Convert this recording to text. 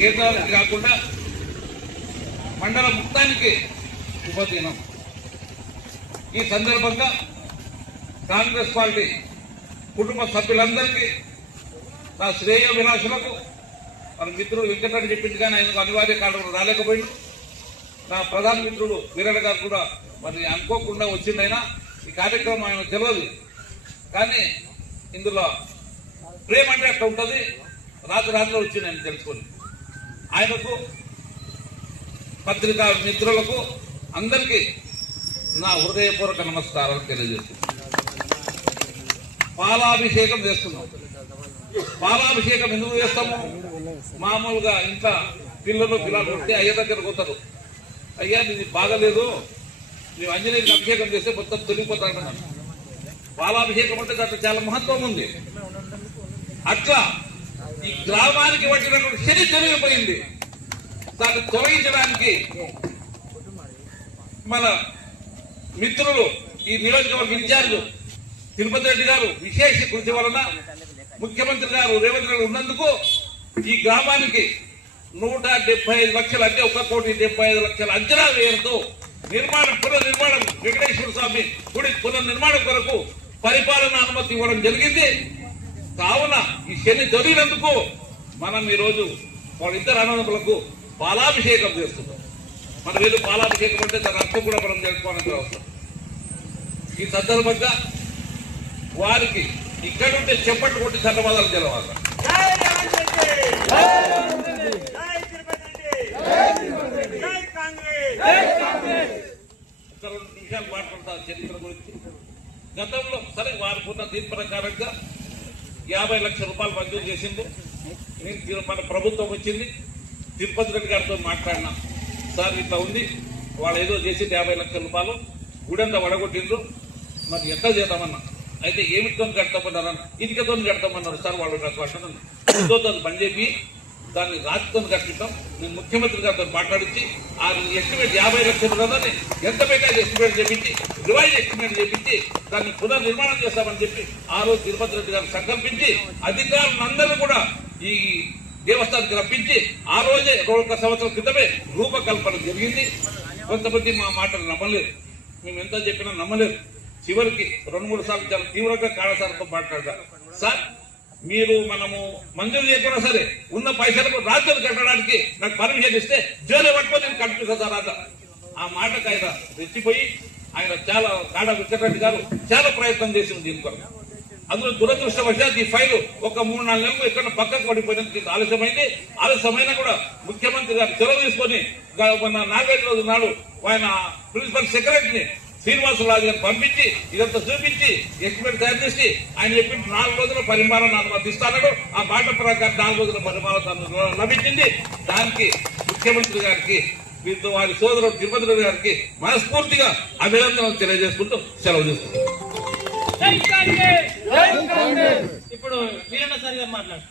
కేంద్రానికి కాకుండా మండల మొత్తానికి శుభదినం. ఈ సందర్భంగా కాంగ్రెస్ పార్టీ కుటుంబ సభ్యులందరికీ, నా శ్రేయ విలాసులకు, మన మిత్రుడు వెంకటరెడ్డి చెప్పింది కానీ ఆయనకు అనివార్య కారణంలో రాలేకపోయింది. నా ప్రధాన మిత్రుడు వీరయ్య గారు కూడా మరి అనుకోకుండా వచ్చిందైనా ఈ కార్యక్రమం ఆయన తెలియదు. కానీ ఇందులో ప్రేమ అంటే అట్లా ఉంటుంది. రాత్రిలో వచ్చింది ఆయన తెలుసుకొని ఆయనకు, పత్రికా మిత్రులకు అందరికీ నా హృదయపూర్వక నమస్కారాలు తెలియజేస్తున్నాను. పాలాభిషేకం చేస్తున్నాం. పాలాభిషేకం ఎందుకు చేస్తాము? మామూలుగా ఇంట్లో పిల్లలు ఉంటే అయ్య దగ్గరకు పోతారు, అయ్యా ఇది బాగలేదు, నువ్వు ఆంజనేయుడికి అభిషేకం చేస్తే మొత్తం తొలిగిపోతాడు. పాలాభిషేకం అంటే దాంట్లో చాలా మహత్వం ఉంది. అట్లా ఈ గ్రామానికి పట్టినటువంటి శని తొలగిపోయింది. దాన్ని తొలగించడానికి మన మిత్రులు, ఈ నియోజకవర్గ ఇన్ఛార్జ్ తిరుపతి రెడ్డి గారు విశేష కృషి వలన ముఖ్యమంత్రి గారు రేవంత్ రెడ్డి ఉన్నందుకు ఈ గ్రామానికి 175 లక్షలు, అంటే 1,75,00,000 అంచనా వ్యయంతో పునర్నిర్మాణం వెంకటేశ్వర స్వామి గుడి పునర్నిర్మాణం కొరకు పరిపాలన అనుమతి ఇవ్వడం జరిగింది. కావున ఈ శని తొలగినందుకు మనం ఈరోజు వాళ్ళిద్దరు అన్నదమ్ములకు పాలాభిషేకం చేస్తున్నాం. మన వీళ్ళు పాలాభిషేకం అంటే దాని అర్థం కూడా మనం తెలుసుకోవాలని అవసరం. ఈ సందర్భంగా వారికి ఇక్కడుంటే చెప్పట్లు కొట్టి ధన్యవాదాలు తెలవాలి. ఒక 2 నిమిషాలు మాట్లాడతారు చరిత్ర గురించి. గతంలో సరే వారికి దీని ప్రకారంగా 50 లక్షల రూపాయలు మంజూరు చేసింది. మన ప్రభుత్వం వచ్చింది, తిరుపతి రెడ్డి గారితో మాట్లాడినా, సార్ ఇట్లా ఉంది, వాళ్ళు ఏదో చేసింది 50 లక్షల రూపాయలు గుడంతా వడగొట్టిండ్రు, మరి ఎట్లా చేద్దామన్నా. అయితే ఏమిటితో కడతామన్నారన్న, ఇదికతో కడతామన్నారు. సార్ వాళ్ళు నాకు అంటున్నాను బంద్ చెప్పి దాన్ని రాతితో కట్టిస్తాం. నేను ముఖ్యమంత్రి గారితో మాట్లాడించి ఆ ఎస్టిమేట్ 50 లక్షలు కదని ఎంత పెట్టాలి ఎస్టిమేట్ చేపించి, రివైజ్ ఎస్టిమేట్ చేపించి దాన్ని పునర్నిర్మాణం చేస్తామని చెప్పి ఆ రోజు తిరుపతి రెడ్డి గారు సంకల్పించి అధికారులందరూ కూడా ఈ దేవస్థానానికి రప్పించి ఆ రోజే 1 సంవత్సరం క్రితమే రూపకల్పన జరిగింది. కొంతమంది మా మాటలు నమ్మలేదు, మేము ఎంత చెప్పినా నమ్మలేదు. చివరికి 2-3 సార్లు చాలా తీవ్రంగా కాళసార్తో మాట్లాడారు. సార్ మీరు మనము మంజూరు చేయకుండా సరే ఉన్న పైసలకు రాత్రులు కట్టడానికి నాకు పర్మిషన్ ఇస్తే జైలు పట్టుకొని నేను కట్టిస్తాను సార్ అట. ఆ మాటకు ఆయన రెచ్చిపోయి ఆయన చాలా కాడ వెంకటరెడ్డి గారు చాలా ప్రయత్నం చేసింది దీని కొరకు. అందులో దురదృష్టవశాత్ ఈ ఫైలు ఒక 3-4 నెలలు ఎక్కడ పక్కకు పడిపోయినందుకు ఆలస్యమైనా కూడా ముఖ్యమంత్రి గారు చొరవ తీసుకొని మన 4 రోజు నాడు ఆయన ప్రిన్సిపల్ సెక్రటరీని శ్రీనివాసరాజు గారిని పంపించి ఇదంతా చూపించి ఎస్టిమేట్ తయారు చేసి ఆయన చెప్పి 4 రోజుల పరిమాణం అనుమతిస్తాడు. ఆ మాట ప్రకారం 4 రోజుల పరిమాణం లభించింది. దానికి ముఖ్యమంత్రి గారికి, వీరితో వారి సోదరుడు తిరుపతి రెడ్డి గారికి మనస్ఫూర్తిగా అభినందనలు తెలియజేసుకుంటూ సెలవు తీసుకుంటాం. ఇప్పుడు వీరన్న సార్ గారు మాట్లాడు.